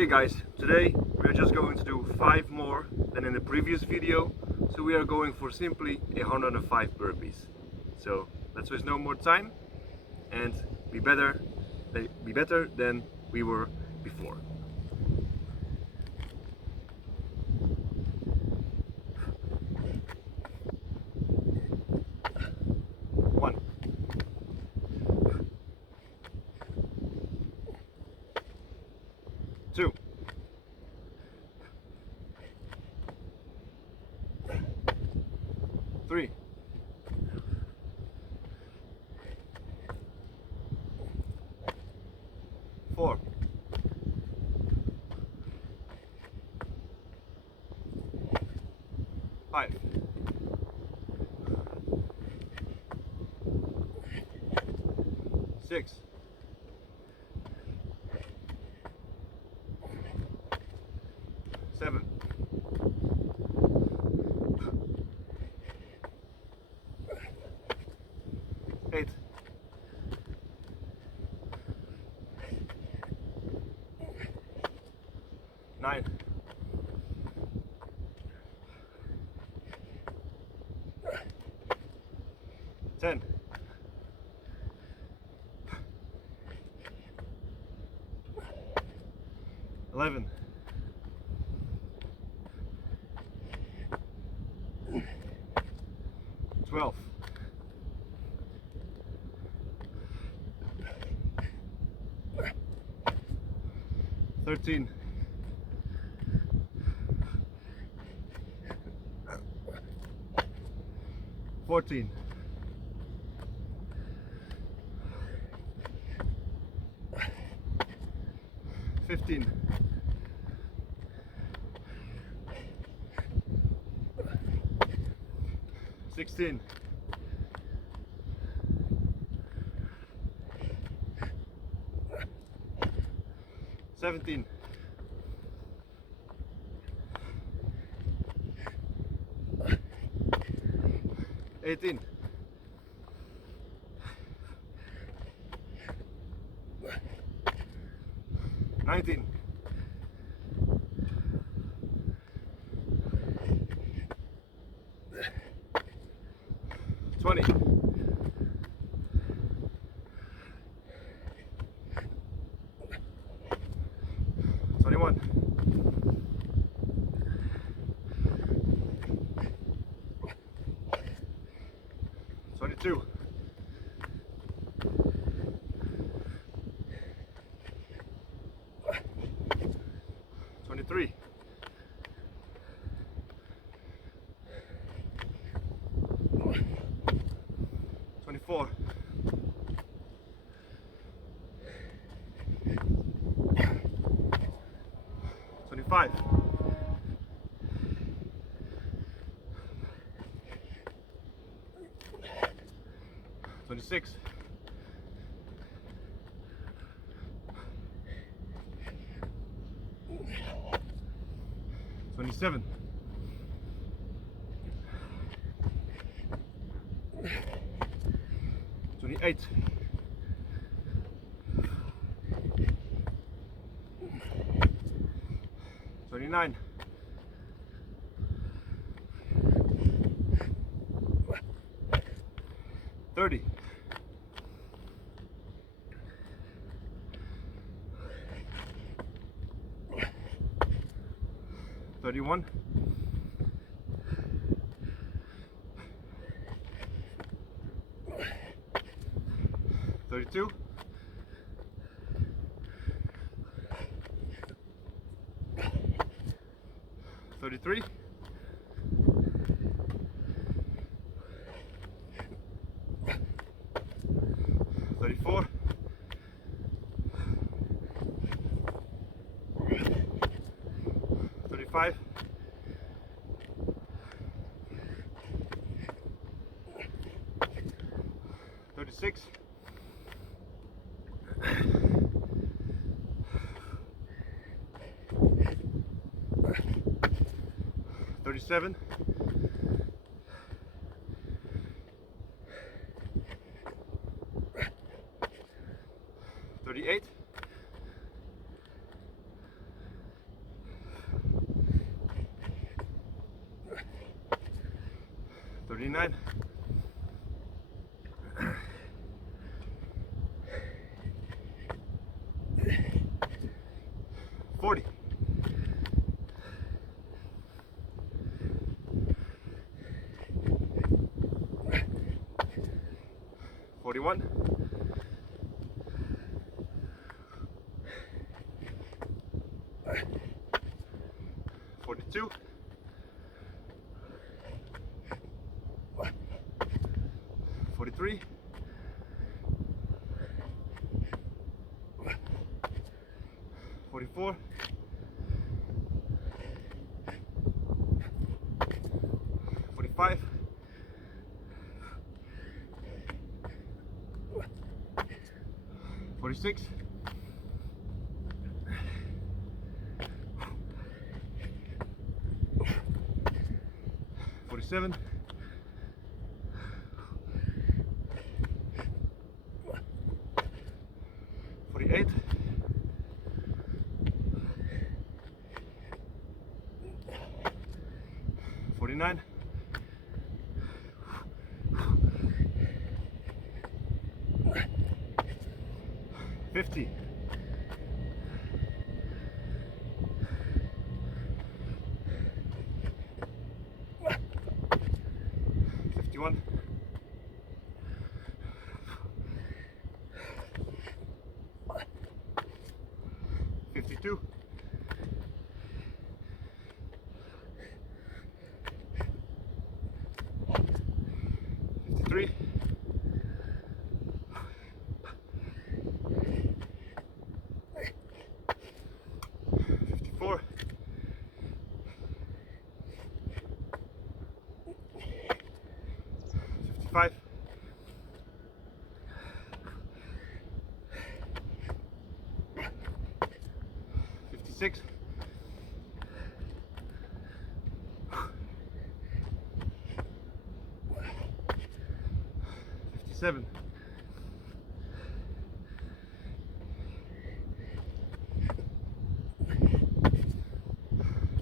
Okay guys, today we are just going to do 5 more than in the previous video. So we are going for simply 105 burpees. So let's waste no more time and be better than we were before. One. 2. 3. 4. 5. 6. 7. 8. 9. 10. 11. 12. 13. 14. 15. 16. 17. 18. 19. 20. 21. 22. 23. 24. 25. 26. 27. 28. 29. 30. 31. 32. 33. 34. 35. 36. 37. 38. 39, 40, 41, 42, 43, 44, 45, 46, 47, 48, 49, 50, 51, 52, 53, 54, 55, 56, 57,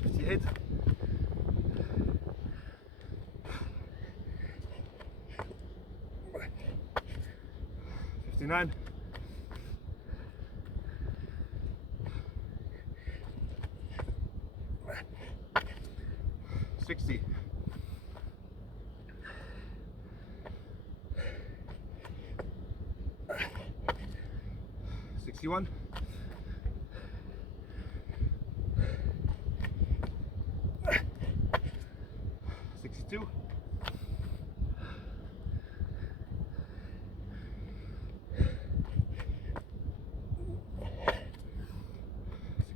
58, 59, 60, 61, 62,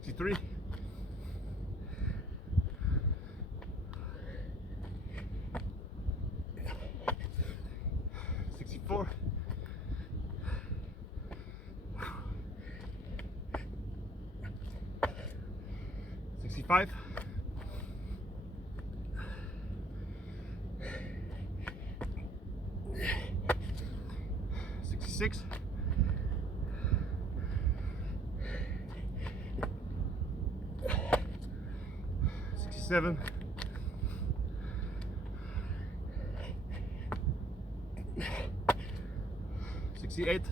63, 64, 65, 66, 67, 68,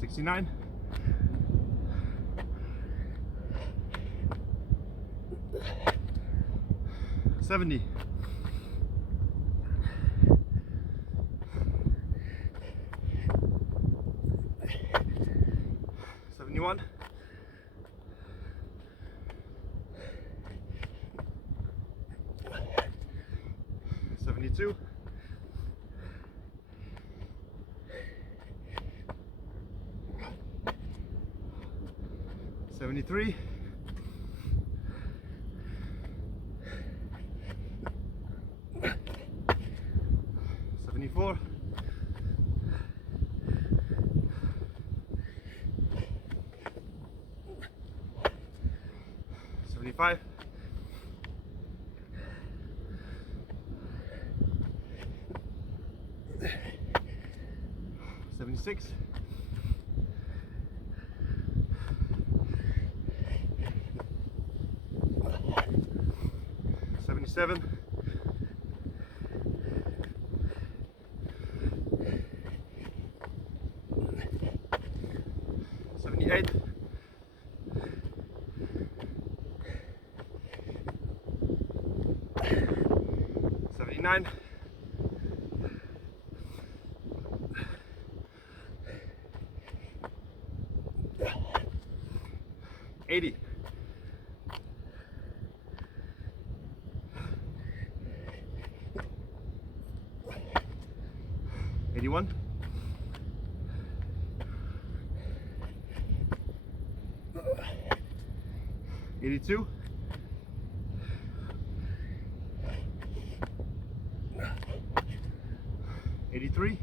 69, 70, 71, 72, 73, 74, 75, 76, 77, 78, 79, 80, 81, 82, 83,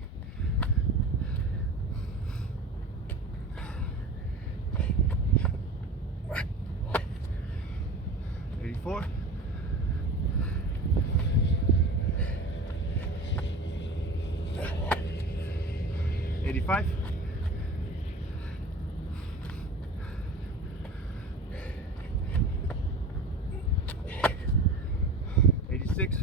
84, 85, 86,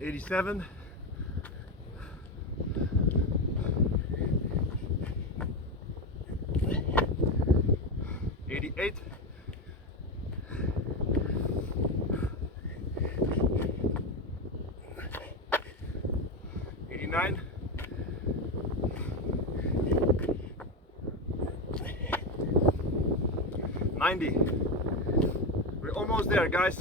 87, 88, 89, 90. We're almost there, guys.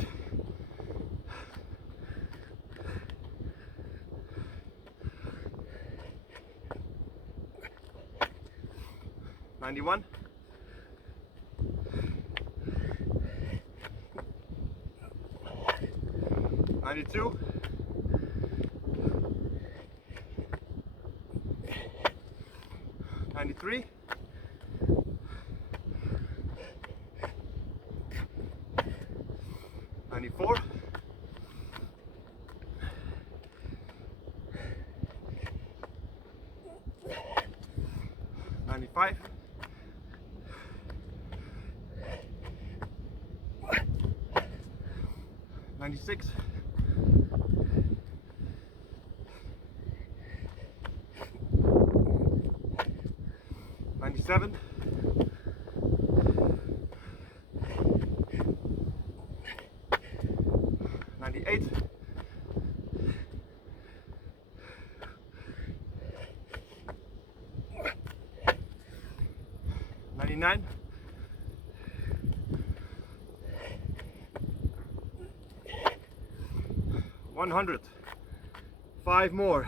91, 92, 93, 94, 95, 96, 97, 98, 99, 100. 5 more.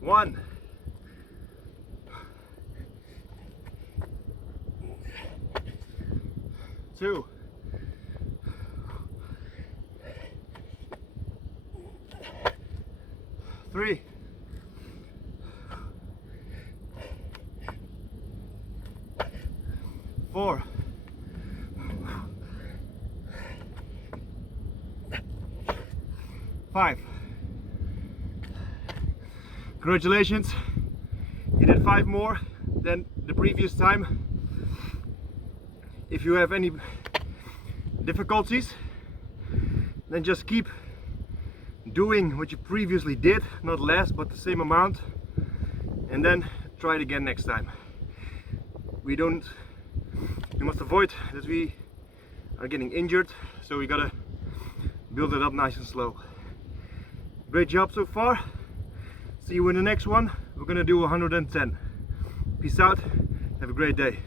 1, 2, 3, 4, 5. Congratulations, you did 5 more than the previous time. If you have any difficulties, then just keep doing what you previously did, not less but the same amount, and then try it again next time. We must avoid that we are getting injured, so we gotta build it up nice and slow. Great job so far. See you in the next one. We're gonna do 110. Peace out. Have a great day.